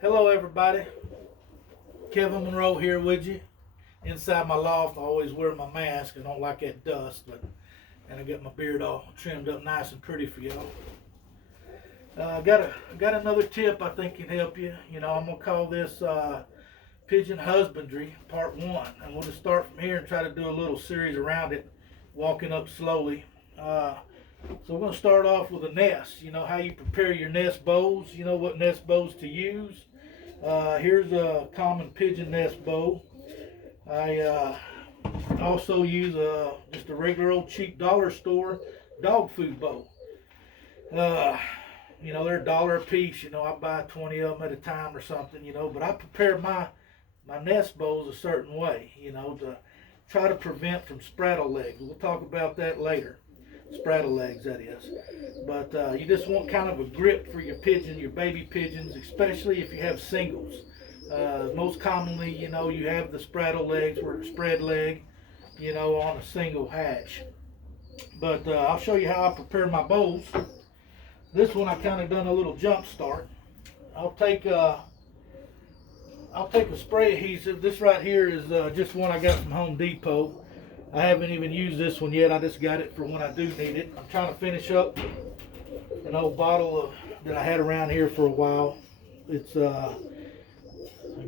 Hello everybody, Kevin Monroe here with you. Inside my loft I always wear my mask, I don't like that dust, and I got my beard all trimmed up nice and pretty for y'all. Got another tip I think can help you. I'm going to call this Pigeon Husbandry Part 1, and we'll just start from here and try to do a little series around it, walking up slowly. So we're going to start off with a nest. You know how you prepare your nest bows, you know what nest bows to use. Here's a common pigeon nest bow. I also use just a regular old cheap dollar store dog food bow. They're $1 a piece. I buy 20 of them at a time or something, but I prepare my nest bows a certain way, to try to prevent from spraddle legs. We'll talk about that later. Spraddle legs, that is. But you just want kind of a grip for your pigeon, your baby pigeons, especially if you have singles. Most commonly, you have the spraddle legs or the spread leg, on a single hatch. But I'll show you how I prepare my bows. This one I kind of done a little jump start. I'll take a spray adhesive. This right here is just one I got from Home Depot. I haven't even used this one yet. I just got it for when I do need it. I'm trying to finish up an old bottle that I had around here for a while. It's I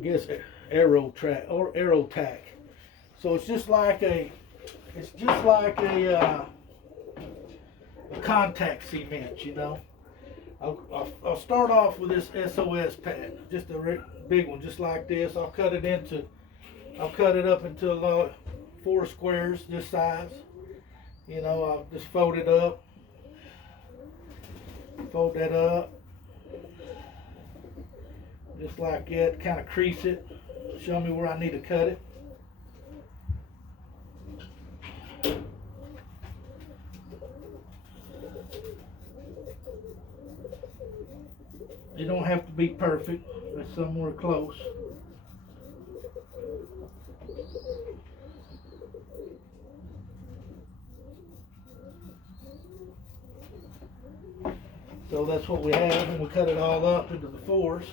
guess Aero Tack. So it's just like a contact cement, I'll start off with this SOS pad, just a big one, just like this. I'll cut it up into 4 squares this size. I'll just fold that up, just like that, kind of crease it, show me where I need to cut it. You don't have to be perfect, but somewhere close. So that's what we have, and we cut it all up into the 4s.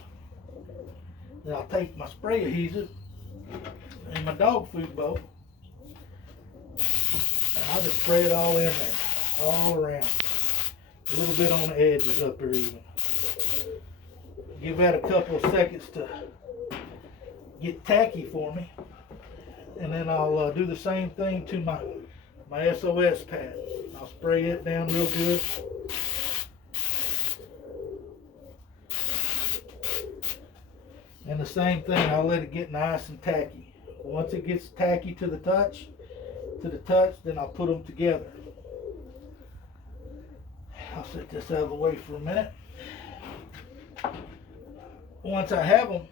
Then I'll take my spray adhesive and my dog food bow, and I'll just spray it all in there, all around. A little bit on the edges up here even. Give that a couple of seconds to get tacky for me, and then I'll do the same thing to my SOS pad. I'll spray it down real good. And the same thing, I'll let it get nice and tacky. Once it gets tacky to the touch, then I'll put them together. I'll set this out of the way for a minute. Once I have them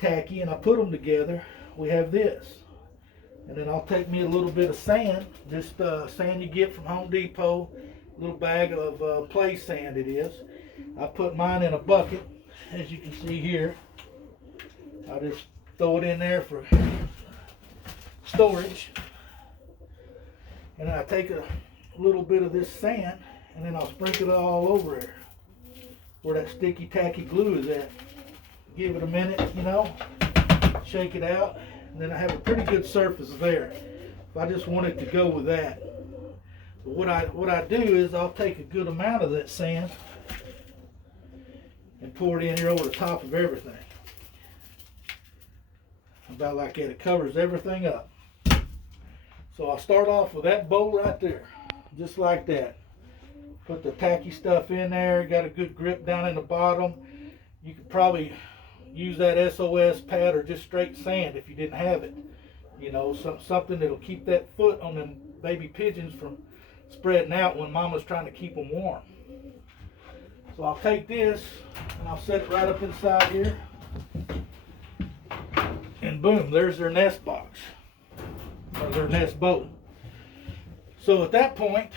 tacky and I put them together, we have this. And then I'll take me a little bit of sand, just sand you get from Home Depot, a little bag of play sand it is. I put mine in a bucket, as you can see here. I'll just throw it in there for storage. And then I take a little bit of this sand and then I'll sprinkle it all over there where that sticky tacky glue is at. Give it a minute, shake it out, and then I have a pretty good surface there if I just wanted to go with that. But what I do is I'll take a good amount of that sand and pour it in here over the top of everything. About like that, it covers everything up. So I'll start off with that bowl right there, just like that. Put the tacky stuff in there, got a good grip down in the bottom. You could probably use that SOS pad or just straight sand if you didn't have it. Something that'll keep that foot on them baby pigeons from spreading out when mama's trying to keep them warm. So I'll take this and I'll set it right up inside here. And boom, there's their nest box, or their nest bow. So at that point,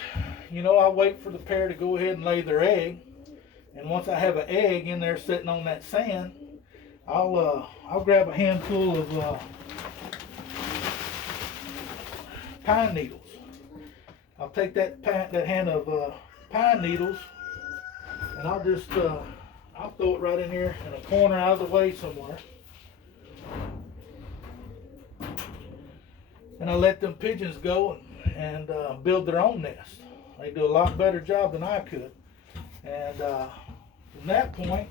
I'll wait for the pair to go ahead and lay their egg. And once I have an egg in there sitting on that sand, I'll grab a handful of pine needles. I'll take that hand of pine needles, and I'll I'll throw it right in here in a corner out of the way somewhere. And I let them pigeons go and build their own nest. They do a lot better job than I could. And from that point,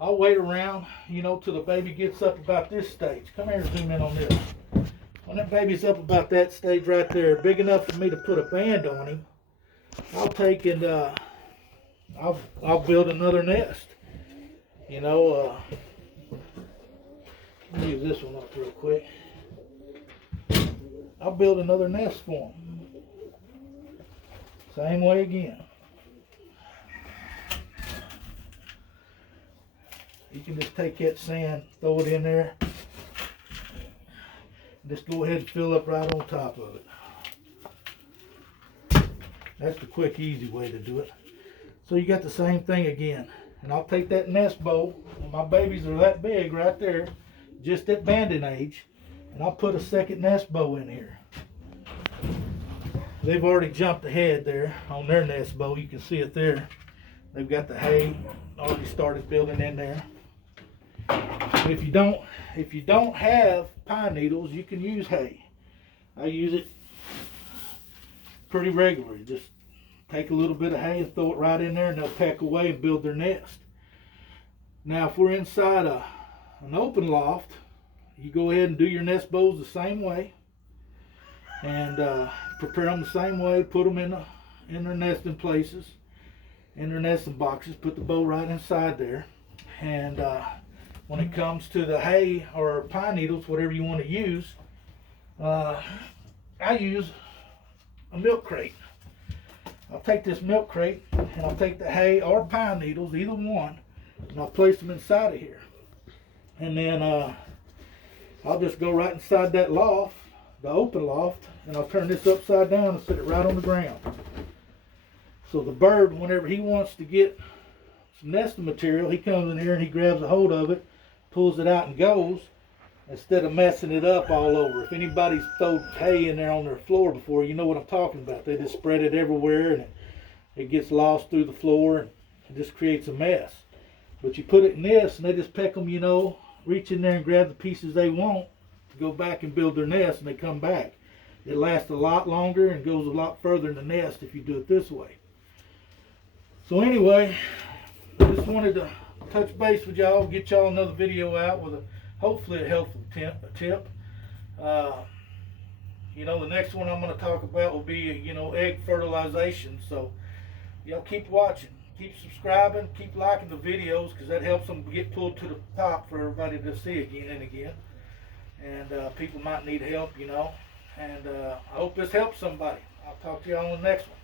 I'll wait around, you know, till the baby gets up about this stage. Come here and zoom in on this. When that baby's up about that stage right there, big enough for me to put a band on him, I'll take and I'll build another nest. You know, let me use this one up real quick. I'll build another nest for him. Same way again. You can just take that sand, throw it in there. Just go ahead and fill up right on top of it. That's the quick, easy way to do it. So you got the same thing again. And I'll take that nest bowl, and my babies are that big right there, just at banding age, and I'll put a second nest bow in here. They've already jumped ahead there on their nest bow. You can see it there. They've got the hay already started building in there. But if you don't have pine needles, you can use hay. I use it pretty regularly. Just take a little bit of hay and throw it right in there, and they'll peck away and build their nest. Now, if we're inside an open loft, you go ahead and do your nest bows the same way, and prepare them the same way. Put them in their nesting places, in their nesting boxes. Put the bow right inside there, and when it comes to the hay or pine needles, whatever you want to use, I use a milk crate. I'll take this milk crate and I'll take the hay or pine needles, either one, and I'll place them inside of here. And then I'll just go right inside that loft, the open loft, and I'll turn this upside down and set it right on the ground. So the bird, whenever he wants to get some nesting material, he comes in here and he grabs a hold of it, pulls it out and goes, instead of messing it up all over. If anybody's thrown hay in there on their floor before, you know what I'm talking about. They just spread it everywhere and it gets lost through the floor and it just creates a mess. But you put it in this and they just peck them, you know, reach in there and grab the pieces they want to go back and build their nest, and they come back. It lasts a lot longer and goes a lot further in the nest if you do it this way. So anyway, I just wanted to touch base with y'all, get y'all another video out with hopefully a helpful tip. You know, the next one I'm going to talk about will be, you know, egg fertilization. So y'all keep watching, keep subscribing, keep liking the videos, because that helps them get pulled to the top for everybody to see again and again. And people might need help, you know. And I hope this helps somebody. I'll talk to y'all on the next one.